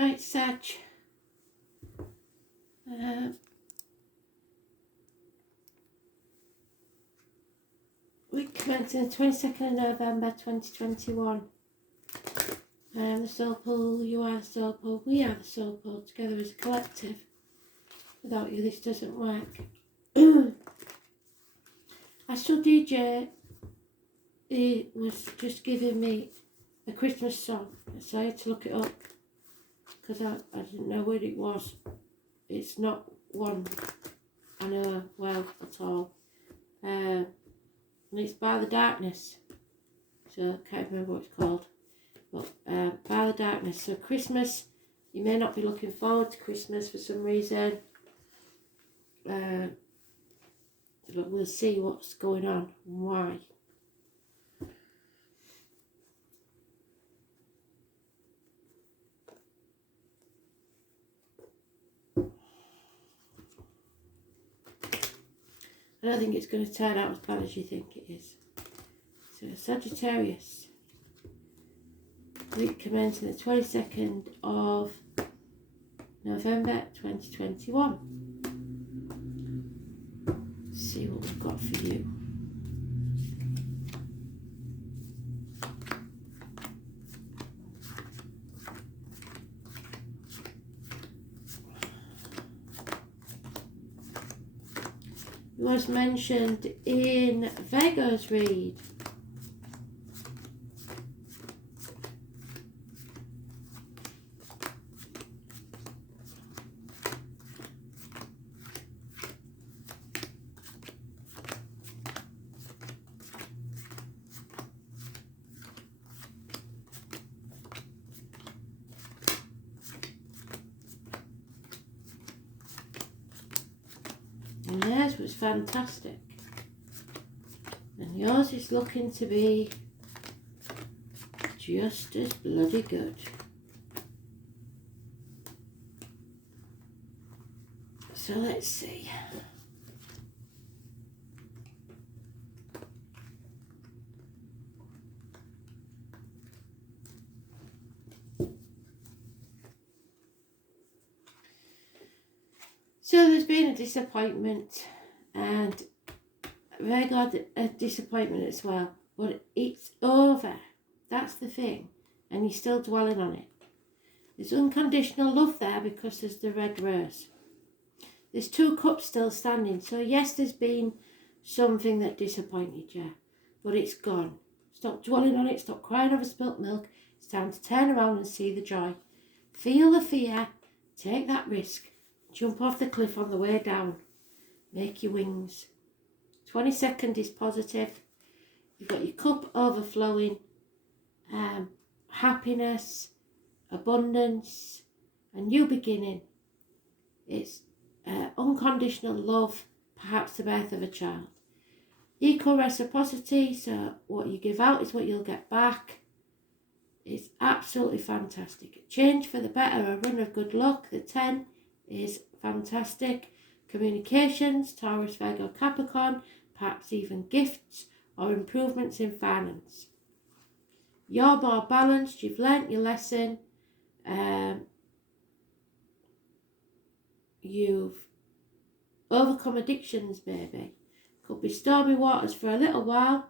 Right, Sag. Week commencing the 22nd of November 2021. I am the soul pool, you are the soul pool, we are the soul pool, together as a collective. Without you, this doesn't work. Astral DJ, he was just giving me a Christmas song, so I had to look it up because I didn't know what it was. It's not one I know well at all. And it's By the Darkness, so I can't remember what it's called. But By the Darkness. So Christmas, you may not be looking forward to Christmas for some reason. But we'll see what's going on and why. I don't think it's going to turn out as bad as you think it is. So Sagittarius, week commencing the 22nd of November 2021. Let's see what we've got for you. It was mentioned in Virgo's read. And theirs was fantastic. And yours is looking to be just as bloody good. So let's see. So there's been a disappointment, and Virgo had a disappointment as well, but it's over. That's the thing, and you're still dwelling on it. There's unconditional love there because there's the red rose. There's 2 cups still standing, so yes, there's been something that disappointed you, but it's gone. Stop dwelling on it, stop crying over spilt milk. It's time to turn around and see the joy. Feel the fear, take that risk. Jump off the cliff on the way down. Make your wings. 22nd is positive. You've got your cup overflowing. Happiness, abundance, a new beginning. It's unconditional love, perhaps the birth of a child. Equal reciprocity, so what you give out is what you'll get back. It's absolutely fantastic. Change for the better, a run of good luck. The 10 is fantastic. Communications, Taurus, Virgo, Capricorn, perhaps even gifts or improvements in finance. You're more balanced, you've learnt your lesson, you've overcome addictions maybe. Could be stormy waters for a little while,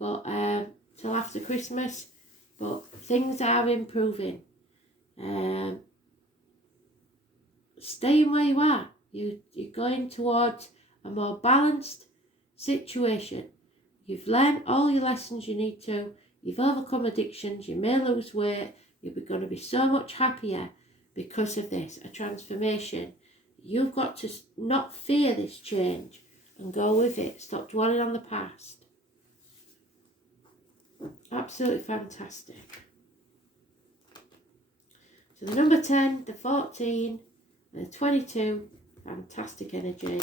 but till after Christmas, but things are improving. Staying where you are. You're going towards a more balanced situation. You've learned all your lessons you need to. You've overcome addictions. You may lose weight. You're going to be so much happier because of this. A transformation. You've got to not fear this change and go with it. Stop dwelling on the past. Absolutely fantastic. So the number 10, the 14, and the 22, fantastic energy.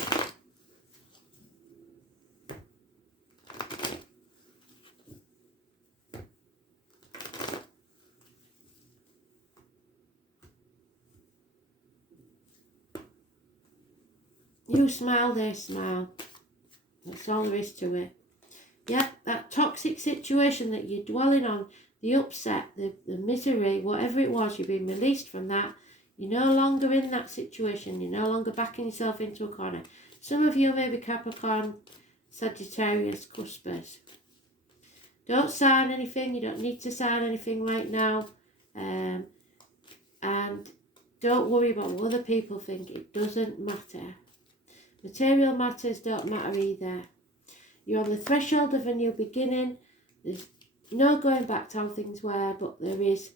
You smile, they smile. That's all there is to it. Yeah, that toxic situation that you're dwelling on, the upset, the misery, whatever it was, you've been released from that. You're no longer in that situation. You're no longer backing yourself into a corner. Some of you may be Capricorn, Sagittarius, Cuspers. Don't sign anything. You don't need to sign anything right now. And don't worry about what other people think. It doesn't matter. Material matters don't matter either. You're on the threshold of a new beginning. There's no going back to how things were, but there is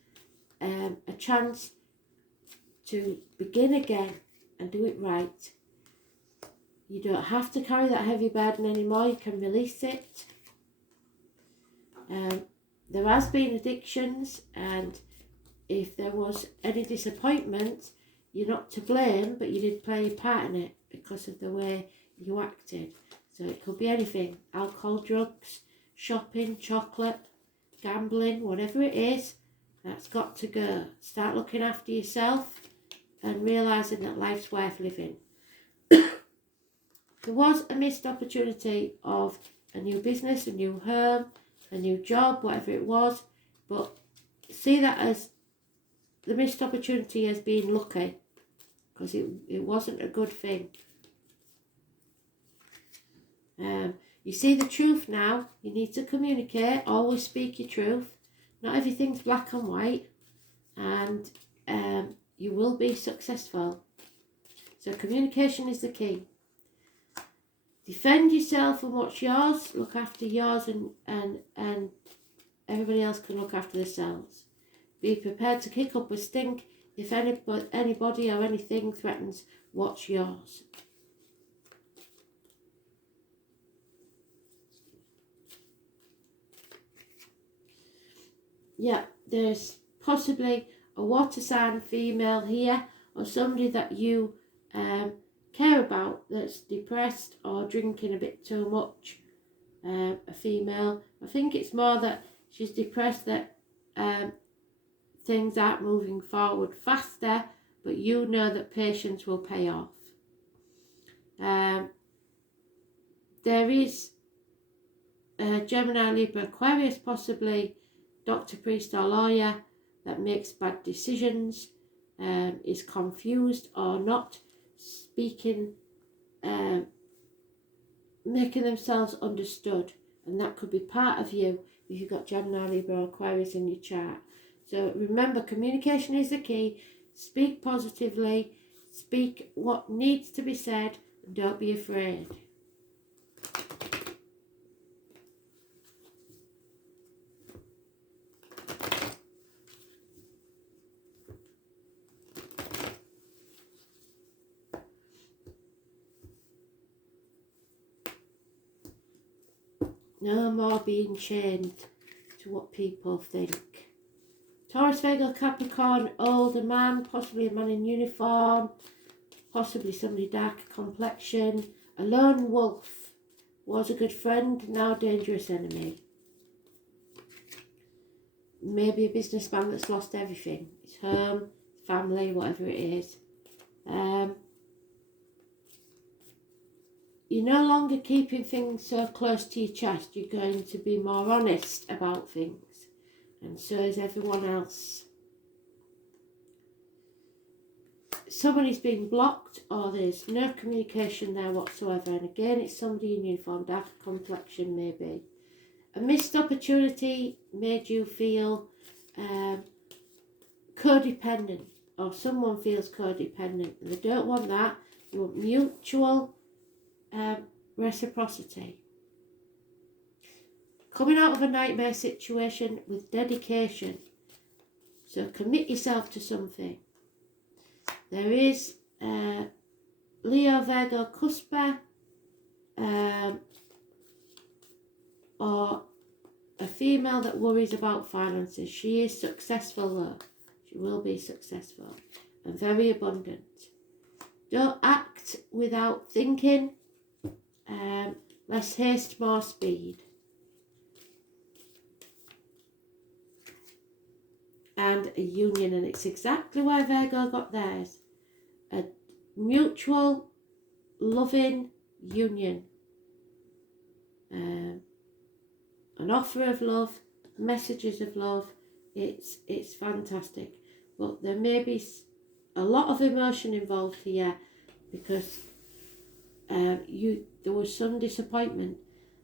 a chance to begin again and do it right. You don't have to carry that heavy burden anymore. You can release it. There has been addictions, and if there was any disappointment, you're not to blame, but you did play a part in it because of the way you acted. So it could be anything: alcohol, drugs, shopping, chocolate, gambling, whatever it is. That's got to go. Start looking after yourself and realising that life's worth living. There was a missed opportunity of a new business, a new home, a new job, whatever it was, but see that as the missed opportunity as being lucky, because it wasn't a good thing. You see the truth now. You need to communicate. Always speak your truth. Not everything's black and white, and you will be successful. So communication is the key. Defend yourself and what's yours. Look after yours, and everybody else can look after themselves. Be prepared to kick up a stink if anybody or anything threatens what's yours. Yeah, there's possibly a water sign female here, or somebody that you care about that's depressed or drinking a bit too much. A female. I think it's more that she's depressed that things aren't moving forward faster, but you know that patience will pay off. There is Gemini, Libra, Aquarius, possibly doctor, priest or lawyer that makes bad decisions, is confused or not speaking, making themselves understood, and that could be part of you if you've got Gemini, Libra or Aquarius in your chart. So remember, communication is the key. Speak positively, speak what needs to be said, and don't be afraid. No more being chained to what people think. Taurus, Virgo, Capricorn, older man, possibly a man in uniform, possibly somebody darker complexion. A lone wolf, was a good friend, now dangerous enemy. Maybe a businessman that's lost everything, his home, family, whatever it is. You're no longer keeping things so close to your chest. You're going to be more honest about things. And so is everyone else. Somebody's been blocked, or there's no communication there whatsoever. And again, it's somebody in uniform, darker complexion maybe. A missed opportunity made you feel codependent, or someone feels codependent. And they don't want that. You want mutual reciprocity. Coming out of a nightmare situation with dedication. So commit yourself to something. There is Leo, Virgo, Cusper, or a female that worries about finances. She is successful though. She will be successful and very abundant. Don't act without thinking. Less haste, more speed. And a union, and it's exactly where Virgo got theirs. A mutual, loving union. An offer of love, messages of love. It's fantastic. But there may be a lot of emotion involved here because there was some disappointment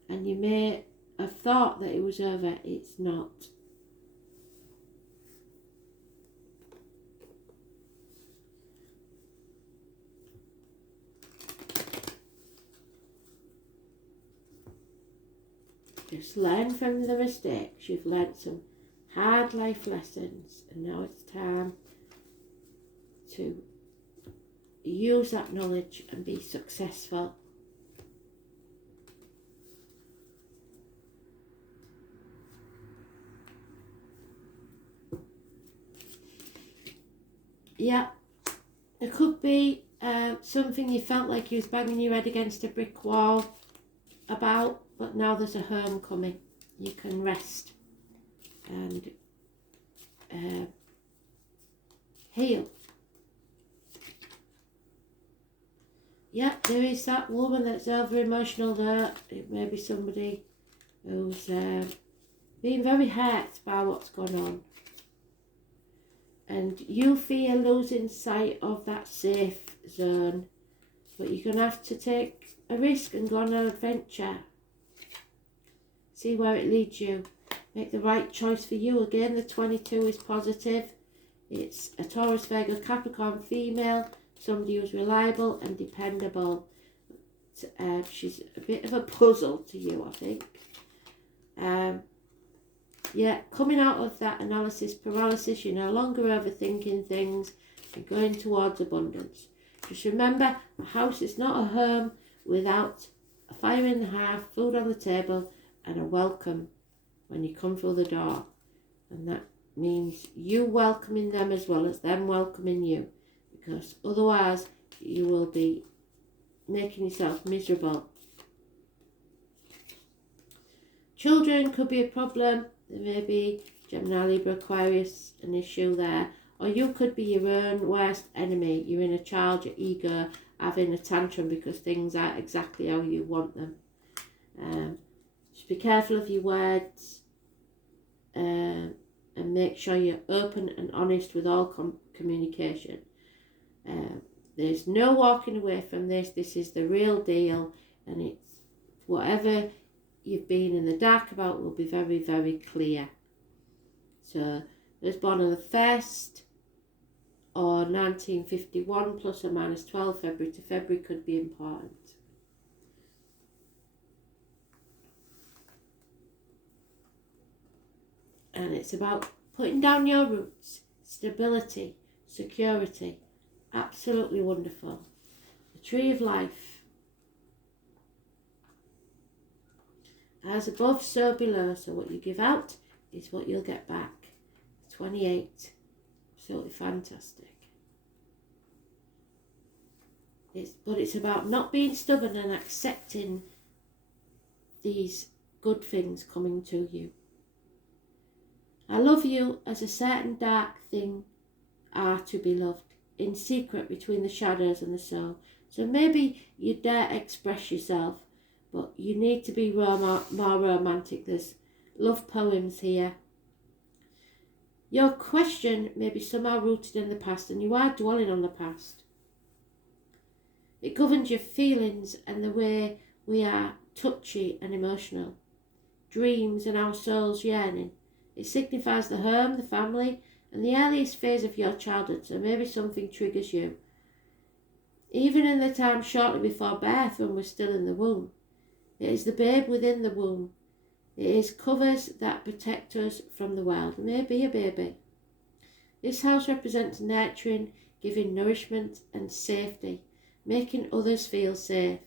and you may have thought that it was over. It's not. Just learn from the mistakes. You've learnt some hard life lessons and now it's time to use that knowledge and be successful. Yeah, there could be something you felt like you was banging your head against a brick wall about, but now there's a home coming. You can rest and heal. Yeah, there is that woman that's over emotional there. It may be somebody who's being very hurt by what's gone on. And you fear losing sight of that safe zone, but you're going to have to take a risk and go on an adventure. See where it leads you. Make the right choice for you. Again, the 22 is positive. It's a Taurus, Virgo, Capricorn female, somebody who's reliable and dependable. She's a bit of a puzzle to you, I think. Yeah, coming out of that analysis paralysis, you're no longer overthinking things and going towards abundance. Just remember, a house is not a home without a fire in the hearth, food on the table, and a welcome when you come through the door. And that means you welcoming them as well as them welcoming you, because otherwise you will be making yourself miserable. Children could be a problem. There may be Gemini, Libra, Aquarius, an issue there. Or you could be your own worst enemy. You're in a child, your ego, having a tantrum because things aren't exactly how you want them. Just be careful of your words and make sure you're open and honest with all communication. There's no walking away from this. This is the real deal, and it's whatever you've been in the dark about will be very, very clear. So those born on the 1st or 1951 plus or minus 12 February to February could be important. And it's about putting down your roots, stability, security. Absolutely wonderful. The tree of life. As above, so below. So what you give out is what you'll get back. 28. Absolutely fantastic. But it's about not being stubborn and accepting these good things coming to you. I love you as a certain dark thing are to be loved, in secret between the shadows and the soul. So maybe you dare express yourself, but you need to be more romantic. There's love poems here. Your question may be somehow rooted in the past, and you are dwelling on the past. It governs your feelings and the way we are touchy and emotional. Dreams and our souls yearning. It signifies the home, the family, and the earliest phase of your childhood, so maybe something triggers you. Even in the time shortly before birth, when we're still in the womb. It is the babe within the womb. It is covers that protect us from the world. Maybe a baby. This house represents nurturing, giving nourishment and safety, making others feel safe,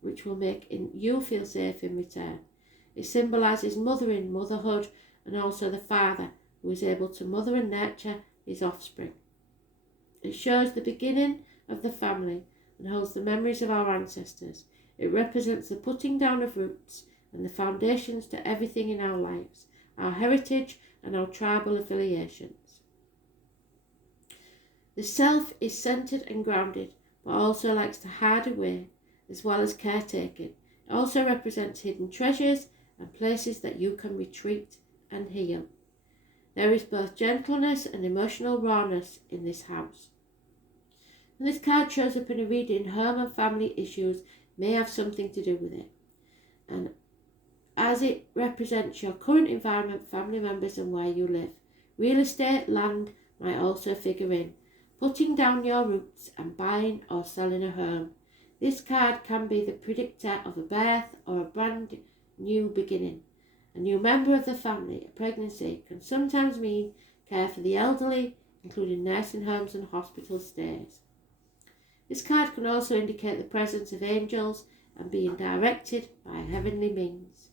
which will make you feel safe in return. It symbolises mothering, motherhood, and also the father who is able to mother and nurture his offspring. It shows the beginning of the family and holds the memories of our ancestors. It represents the putting down of roots and the foundations to everything in our lives, our heritage and our tribal affiliations. The self is centred and grounded, but also likes to hide away, as well as caretaking. It also represents hidden treasures and places that you can retreat and heal. There is both gentleness and emotional rawness in this house. When this card shows up in a reading, home and family issues may have something to do with it. And as it represents your current environment, family members and where you live. Real estate, land might also figure in. Putting down your roots and buying or selling a home. This card can be the predictor of a birth or a brand new beginning. A new member of the family, a pregnancy, can sometimes mean care for the elderly, including nursing homes and hospital stays. This card can also indicate the presence of angels and being directed by heavenly means.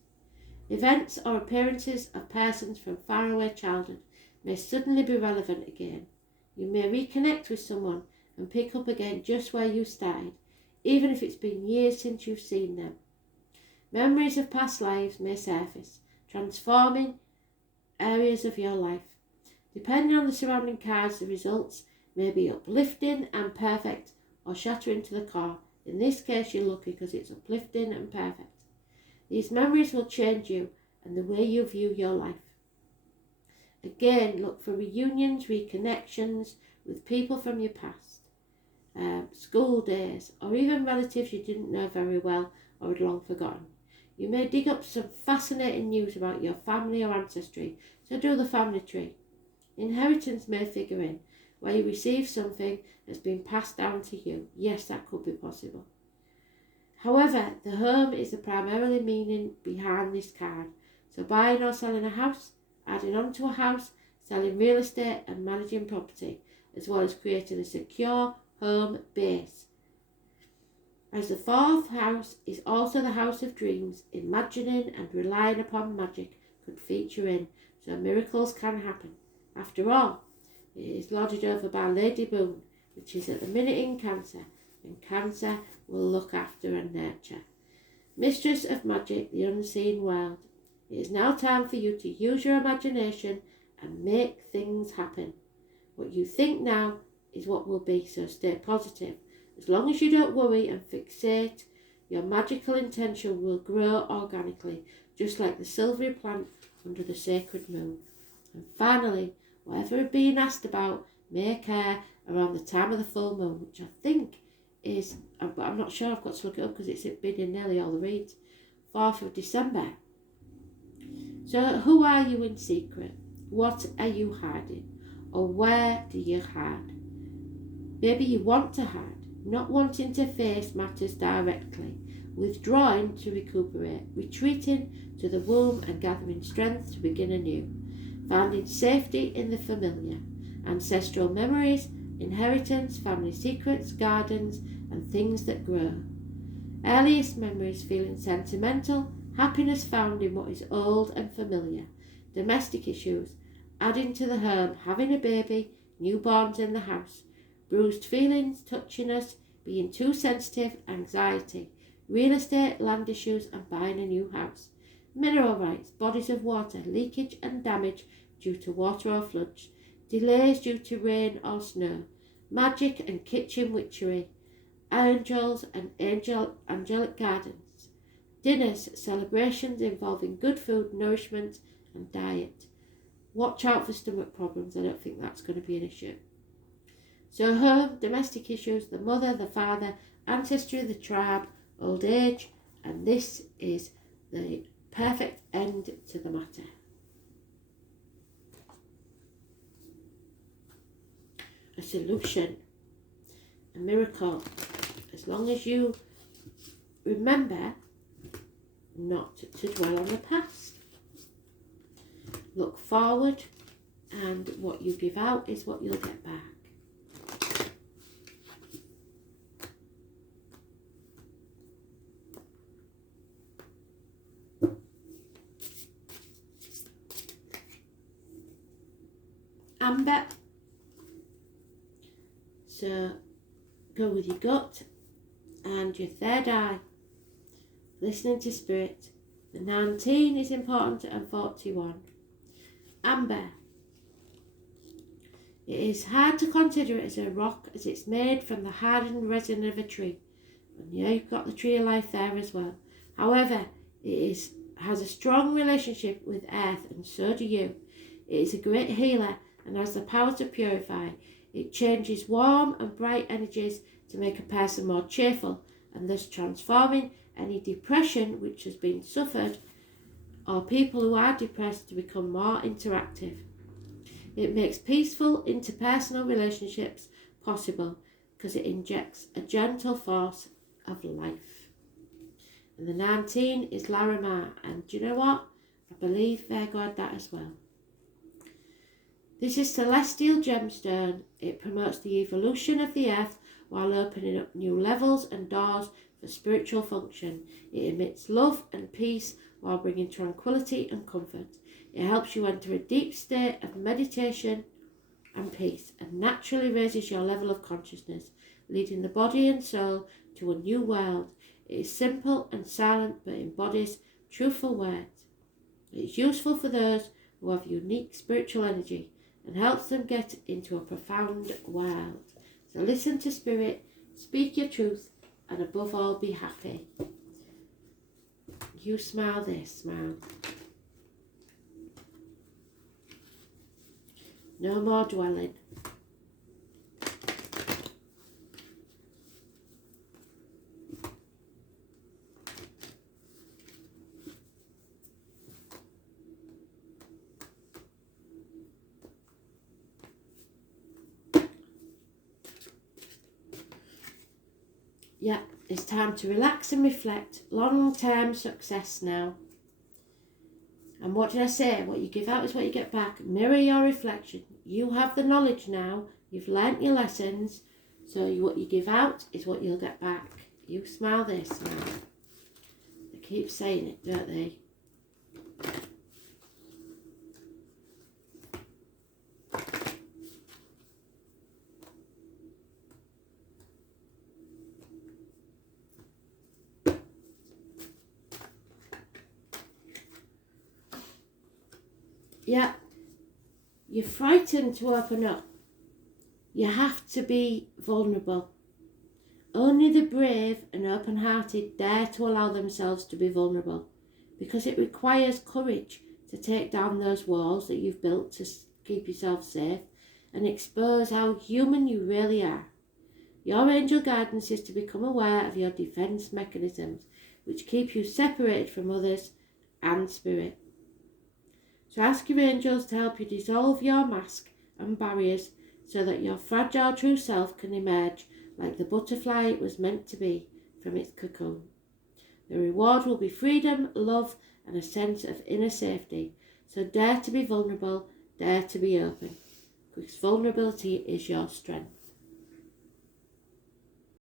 Events or appearances of persons from faraway childhood may suddenly be relevant again. You may reconnect with someone and pick up again just where you started, even if it's been years since you've seen them. Memories of past lives may surface, transforming areas of your life. Depending on the surrounding cards, the results may be uplifting and perfect or shattering to the core. In this case, you're lucky because it's uplifting and perfect. These memories will change you and the way you view your life. Again, look for reunions, reconnections with people from your past, school days, or even relatives you didn't know very well or had long forgotten. You may dig up some fascinating news about your family or ancestry, so do the family tree. Inheritance may figure in, where you receive something that's been passed down to you. Yes, that could be possible. However, the home is the primarily meaning behind this card. So buying or selling a house, adding on to a house, selling real estate and managing property, as well as creating a secure home base. As the fourth house is also the house of dreams, imagining and relying upon magic could feature in, so miracles can happen. After all, it is lorded over by Lady Boone, which is at the minute in Cancer, and Cancer will look after and nurture. Mistress of magic, the unseen world. It is now time for you to use your imagination and make things happen. What you think now is what will be, so stay positive. As long as you don't worry and fixate, your magical intention will grow organically, just like the silvery plant under the sacred moon. And finally, whatever you're being asked about may occur around the time of the full moon, which I think is, but I'm not sure, I've got to look it up because it's been in nearly all the reads, 4th of December. So who are you in secret? What are you hiding? Or where do you hide? Maybe you want to hide, not wanting to face matters directly, withdrawing to recuperate, retreating to the womb and gathering strength to begin anew, finding safety in the familiar, ancestral memories, inheritance, family secrets, gardens, and things that grow. Earliest memories feeling sentimental, happiness found in what is old and familiar, domestic issues, adding to the home, having a baby, newborns in the house, bruised feelings, touchiness, being too sensitive, anxiety, real estate, land issues, and buying a new house, mineral rights, bodies of water, leakage and damage due to water or floods, delays due to rain or snow, magic and kitchen witchery, angels and angelic gardens, dinners, celebrations involving good food, nourishment and diet. Watch out for stomach problems. I don't think that's going to be an issue. So home, domestic issues, the mother, the father, ancestry, the tribe, old age, and this is the perfect end to the matter. A solution, a miracle, as long as you remember not to dwell on the past. Look forward, and what you give out is what you'll get back. Amber. So go with your gut and your third eye. Listening to spirit. The 19 is important and 41. Amber. It is hard to consider it as a rock as it's made from the hardened resin of a tree. And yeah, you've got the tree of life there as well. However, it has a strong relationship with earth, and so do you. It is a great healer and has the power to purify. It It changes warm and bright energies to make a person more cheerful, and thus transforming any depression which has been suffered, or people who are depressed to become more interactive. It makes peaceful interpersonal relationships possible because it injects a gentle force of life. And the 19 is Larimar, and do you know what? I believe Virgo had that as well. This is celestial gemstone. It promotes the evolution of the earth while opening up new levels and doors for spiritual function. It emits love and peace while bringing tranquility and comfort. It helps you enter a deep state of meditation and peace, and naturally raises your level of consciousness, leading the body and soul to a new world. It is simple and silent, but embodies truthful words. It is useful for those who have unique spiritual energy and helps them get into a profound world. So listen to spirit, speak your truth, and above all, be happy. You smile this, smile. No more dwelling. Yeah, it's time to relax and reflect. Long-term success now. And what did I say? What you give out is what you get back. Mirror your reflection. You have the knowledge now. You've learnt your lessons. So what you give out is what you'll get back. You smile this, smile. They keep saying it, don't they? Yeah, you're frightened to open up. You have to be vulnerable. Only the brave and open-hearted dare to allow themselves to be vulnerable, because it requires courage to take down those walls that you've built to keep yourself safe and expose how human you really are. Your angel guidance is to become aware of your defense mechanisms, which keep you separated from others and spirit. So ask your angels to help you dissolve your mask and barriers so that your fragile true self can emerge like the butterfly it was meant to be from its cocoon. The reward will be freedom, love, and a sense of inner safety. So dare to be vulnerable, dare to be open, because vulnerability is your strength.